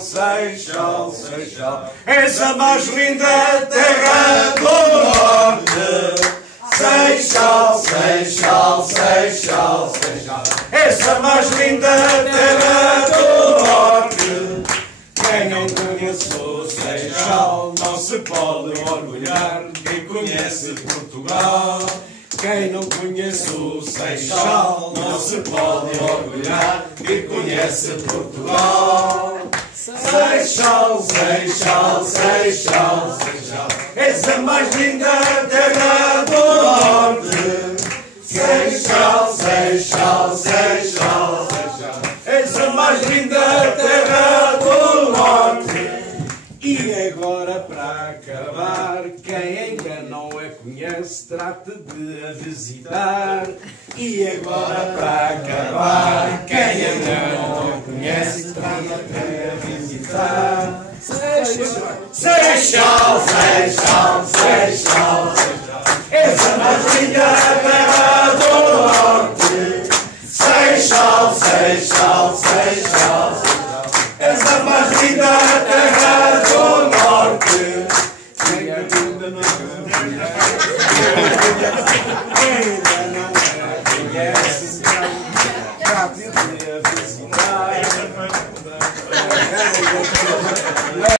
Seixal, Seixal, és a mais linda terra do norte. Seixal, Seixal, Seixal, Seixal, és a mais linda terra do norte. Quem não conhece o Seixal não se pode orgulhar. Quem conhece Portugal. Quem não conhece o Seixal não se pode orgulhar. Quem conhece Portugal. Seixal, Seixal, Seixal, Seixal, és a mais linda terra do norte. Seixal, Seixal, Seixal, Seixal, és a mais linda terra do norte. E agora para acabar, quem ainda não a conhece, trate de a visitar. E agora para acabar, quem ainda não a conhece, trate de a visitar. Seixal, Seixal, Seixal, Seixal, és a mais linda terra do norte. Seixal, Seixal, Seixal, és a mais linda